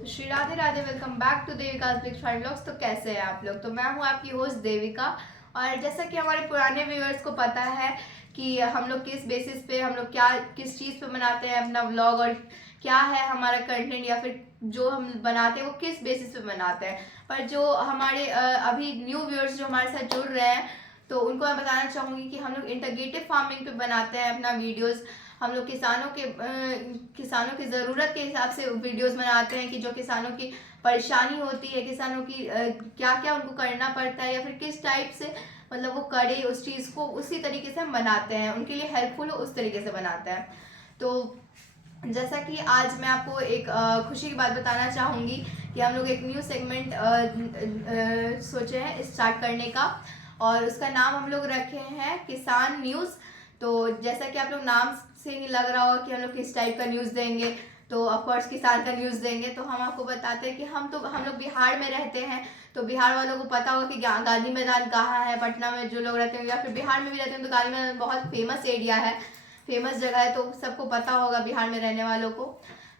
तो Shri Radhe Radhe, welcome back to Devika big five vlogs. तो कैसे हैं आप लोग? तो मैं हूँ आपकी होस्ट देविका। और जैसा कि हमारे पुराने व्यूअर्स को पता है कि हम लोग किस बेसिस पे हम लोग क्या किस चीज़ पे बनाते हैं अपना व्लॉग, और क्या है हमारा कंटेंट या फिर जो हम बनाते हैं वो किस बेसिस पे बनाते हैं। पर जो हमारे अभी न्यू व्यूअर्स जो हमारे साथ जुड़ रहे हैं, तो उनको मैं बताना चाहूँगी कि हम लोग इंटीग्रेटिव फार्मिंग पे बनाते हैं अपना वीडियोस। हम लोग किसानों की ज़रूरत के हिसाब से वीडियोस बनाते हैं कि जो किसानों की परेशानी होती है, किसानों की क्या क्या उनको करना पड़ता है या फिर किस टाइप से मतलब वो करे उस चीज़ को, उसी तरीके से हम बनाते हैं, उनके लिए हेल्पफुल हो उस तरीके से बनाते हैं। तो जैसा कि आज मैं आपको एक खुशी की बात बताना चाहूँगी कि हम लोग एक न्यू सेगमेंट सोचे हैं स्टार्ट करने का, और उसका नाम हम लोग रखे हैं किसान न्यूज़। तो जैसा कि आप लोग नाम से ही लग रहा होगा कि हम लोग किस टाइप का न्यूज़ देंगे, तो ऑफकोर्स किसान का न्यूज़ देंगे। तो हम आपको बताते हैं कि हम लोग बिहार में रहते हैं, तो बिहार वालों को पता होगा कि गांधी मैदान कहाँ है। पटना में जो लोग रहते हैं या फिर बिहार में भी रहते हैं तो गांधी मैदान बहुत फेमस एरिया है, फेमस जगह है, तो सबको पता होगा बिहार में रहने वालों को।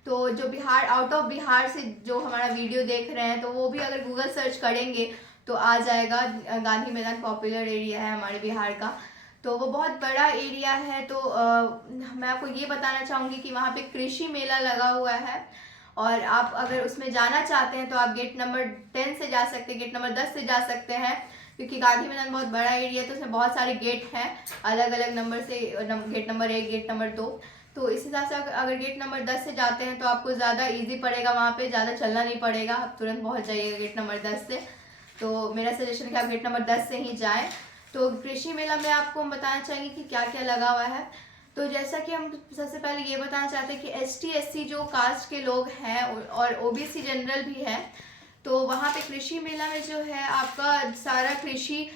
तो जो बिहार आउट ऑफ बिहार से जो हमारा वीडियो देख रहे हैं, तो वो भी अगर गूगल सर्च करेंगे तो आ जाएगा। गांधी मैदान पॉपुलर एरिया है हमारे बिहार का, तो वो बहुत बड़ा एरिया है। तो मैं आपको ये बताना चाहूँगी कि वहाँ पे कृषि मेला लगा हुआ है, और आप अगर उसमें जाना चाहते हैं तो आप गेट नंबर 10 से जा सकते हैं, गेट नंबर 10 से जा सकते हैं, क्योंकि गांधी मैदान बहुत बड़ा एरिया है तो उसमें बहुत सारे गेट हैं अलग अलग नंबर से। Gate number 1, gate number 2। तो इस हिसाब से अगर गेट नंबर 10 से जाते हैं तो आपको ज़्यादा इजी पड़ेगा, वहाँ पे ज़्यादा चलना नहीं पड़ेगा, आप तुरंत पहुँच जाइएगा गेट नंबर 10 से। तो मेरा सजेशन है कि आप गेट नंबर 10 से ही जाएँ। तो कृषि मेला में आपको हम बताना चाहेंगे कि क्या क्या लगा हुआ है। तो जैसा कि हम सबसे पहले ये बताना चाहते हैं कि ST SC जो कास्ट के लोग हैं और OBC जनरल भी है, तो वहाँ पे कृषि मेला में जो है आपका सारा कृषि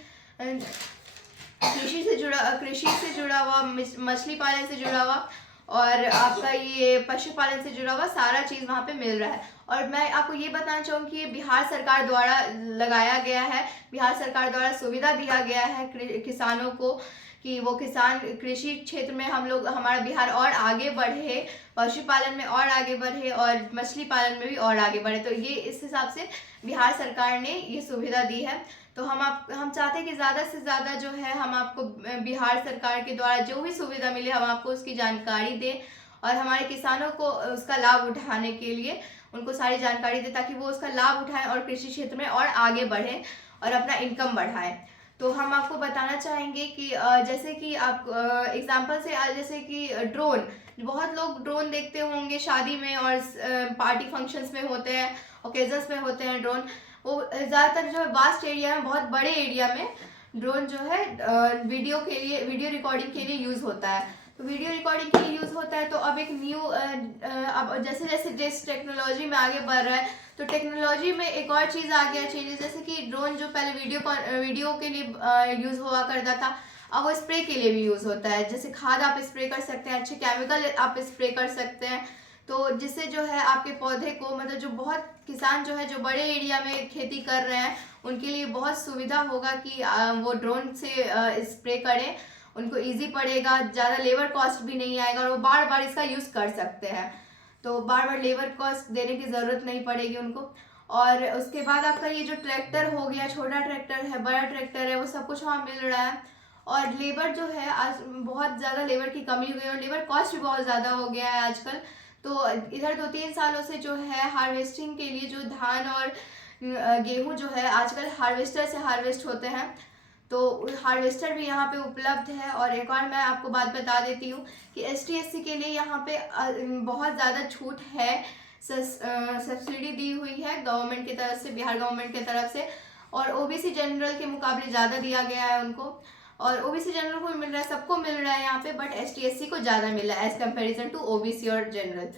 से जुड़ा हुआ, मछली पालन से जुड़ा हुआ, और आपका ये पशुपालन से जुड़ा हुआ सारा चीज़ वहाँ पे मिल रहा है। और मैं आपको ये बताना चाहूँगी कि ये बिहार सरकार द्वारा लगाया गया है, बिहार सरकार द्वारा सुविधा दिया गया है किसानों को, कि वो किसान कृषि क्षेत्र में हम लोग हमारा बिहार और आगे बढ़े, पशुपालन में और आगे बढ़े और मछली पालन में भी और आगे बढ़े। तो ये इस हिसाब से बिहार सरकार ने ये सुविधा दी है। तो हम चाहते हैं कि ज़्यादा से ज़्यादा जो है हम आपको बिहार सरकार के द्वारा जो भी सुविधा मिले हम आपको उसकी जानकारी दें, और हमारे किसानों को उसका लाभ उठाने के लिए उनको सारी जानकारी दें, ताकि वो उसका लाभ उठाएं और कृषि क्षेत्र में और आगे बढ़ें और अपना इनकम बढ़ाएं। तो हम आपको बताना चाहेंगे कि जैसे कि आप एग्जाम्पल से जैसे कि ड्रोन, बहुत लोग ड्रोन देखते होंगे शादी में और पार्टी फंक्शंस में होते हैं, ओकेजन्स में होते हैं ड्रोन। वो ज़्यादातर जो है वास्ट एरिया में, बहुत बड़े एरिया में ड्रोन जो है वीडियो रिकॉर्डिंग के लिए यूज़ होता है। तो वीडियो रिकॉर्डिंग के लिए यूज़ होता है। तो अब एक न्यू अब जैसे जैसे जिस टेक्नोलॉजी में आगे बढ़ रहा है, तो टेक्नोलॉजी में एक और चीज़ आ गया चेंजेस, जैसे कि ड्रोन जो पहले वीडियो के लिए यूज़ हुआ करता था, अब वो स्प्रे के लिए भी यूज़ होता है। जैसे खाद आप स्प्रे कर सकते हैं, अच्छे केमिकल आप स्प्रे कर सकते हैं, तो जिससे जो है आपके पौधे को, मतलब जो बहुत किसान जो है जो बड़े एरिया में खेती कर रहे हैं उनके लिए बहुत सुविधा होगा कि वो ड्रोन से स्प्रे करें, उनको इजी पड़ेगा, ज़्यादा लेबर कॉस्ट भी नहीं आएगा और वो बार बार इसका यूज़ कर सकते हैं। तो बार बार लेबर कॉस्ट देने की ज़रूरत नहीं पड़ेगी उनको। और उसके बाद आपका ये जो ट्रैक्टर हो गया, छोटा ट्रैक्टर है, बड़ा ट्रैक्टर है, वो सब कुछ वहाँ मिल रहा है। और लेबर जो है आज बहुत ज़्यादा लेबर की कमी हो गई और लेबर कॉस्ट भी बहुत ज़्यादा हो गया है आजकल। तो इधर 2-3 सालों से जो है हार्वेस्टिंग के लिए जो धान और गेहूं जो है आजकल हार्वेस्टर से हार्वेस्ट होते हैं, तो हार्वेस्टर भी यहाँ पे उपलब्ध है। और एक और मैं आपको बात बता देती हूँ कि ST SC के लिए यहाँ पे बहुत ज़्यादा छूट है, सब्सिडी दी हुई है गवर्नमेंट की तरफ से, बिहार गवर्नमेंट की तरफ से। और OBC जनरल के मुकाबले ज़्यादा दिया गया है उनको, और OBC जनरल को भी मिल रहा है, सबको मिल रहा है यहाँ पे, बट ST SC को ज़्यादा मिल रहा है एज कम्पेरिजन टू OBC और जनरल।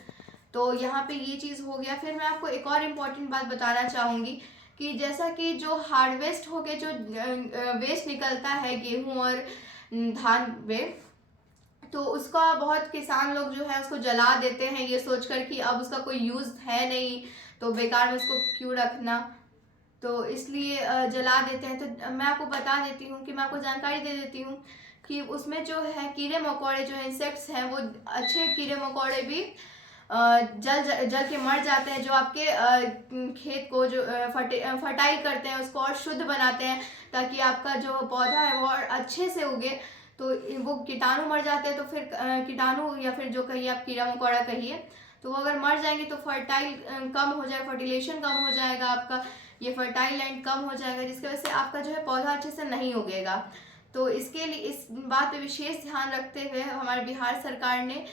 तो यहाँ पे ये चीज़ हो गया। फिर मैं आपको एक और इम्पॉर्टेंट बात बताना चाहूँगी कि जैसा कि जो हार्वेस्ट होके जो वेस्ट निकलता है गेहूँ और धान में, तो उसका बहुत किसान लोग जो है उसको जला देते हैं ये सोचकर कि अब उसका कोई यूज़ है नहीं, तो बेकार में उसको क्यों रखना, तो इसलिए जला देते हैं। तो मैं आपको बता देती हूँ कि मैं आपको जानकारी दे देती हूँ कि उसमें जो है कीड़े मकोड़े जो इंसेक्ट्स हैं, वो अच्छे कीड़े मकोड़े भी जल के मर जाते हैं, जो आपके खेत को जो फर्टाइल करते हैं, उसको और शुद्ध बनाते हैं, ताकि आपका जो पौधा है वो और अच्छे से उगे। तो वो कीटाणु मर जाते हैं, तो फिर कीटाणु या फिर जो कहिए आप कीड़ा मकोड़ा कहिए, तो वो अगर मर जाएंगे तो फर्टाइल कम हो जाएगा, फर्टिलेशन कम हो जाएगा, आपका ये फर्टाइल लैंड कम हो जाएगा, जिसकी वजह से आपका जो है पौधा अच्छे से नहीं उगेगा। तो इसके लिए इस बात पे विशेष ध्यान रखते हुए हमारे बिहार सरकार ने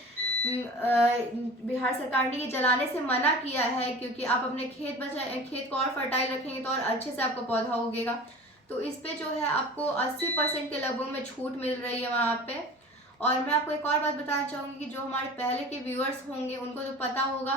ये जलाने से मना किया है, क्योंकि आप अपने खेत को और फर्टाइल रखेंगे तो और अच्छे से आपका पौधा उगेगा। तो इस पे जो है आपको 80% के लगभग में छूट मिल रही है वहाँ पे। और मैं आपको एक और बात बताना चाहूँगी कि जो हमारे पहले के व्यूअर्स होंगे उनको तो पता होगा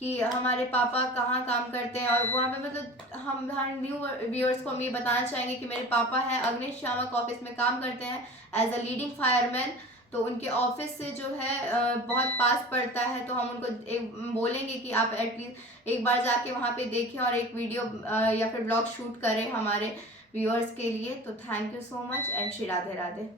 कि हमारे पापा कहाँ काम करते हैं, और वहाँ पे मतलब हम हमारे न्यू व्यूअर्स को हम ये बताना चाहेंगे कि मेरे पापा हैं अग्निशामक ऑफिस में काम करते हैं एज अ लीडिंग फायरमैन। तो उनके ऑफिस से जो है बहुत पास पड़ता है, तो हम उनको एक बोलेंगे कि आप एटलीस्ट एक बार जाके वहाँ पे देखें और एक वीडियो या फिर ब्लॉग शूट करें हमारे व्यूअर्स के लिए। तो thank you so much and Shri Radhe Radhe.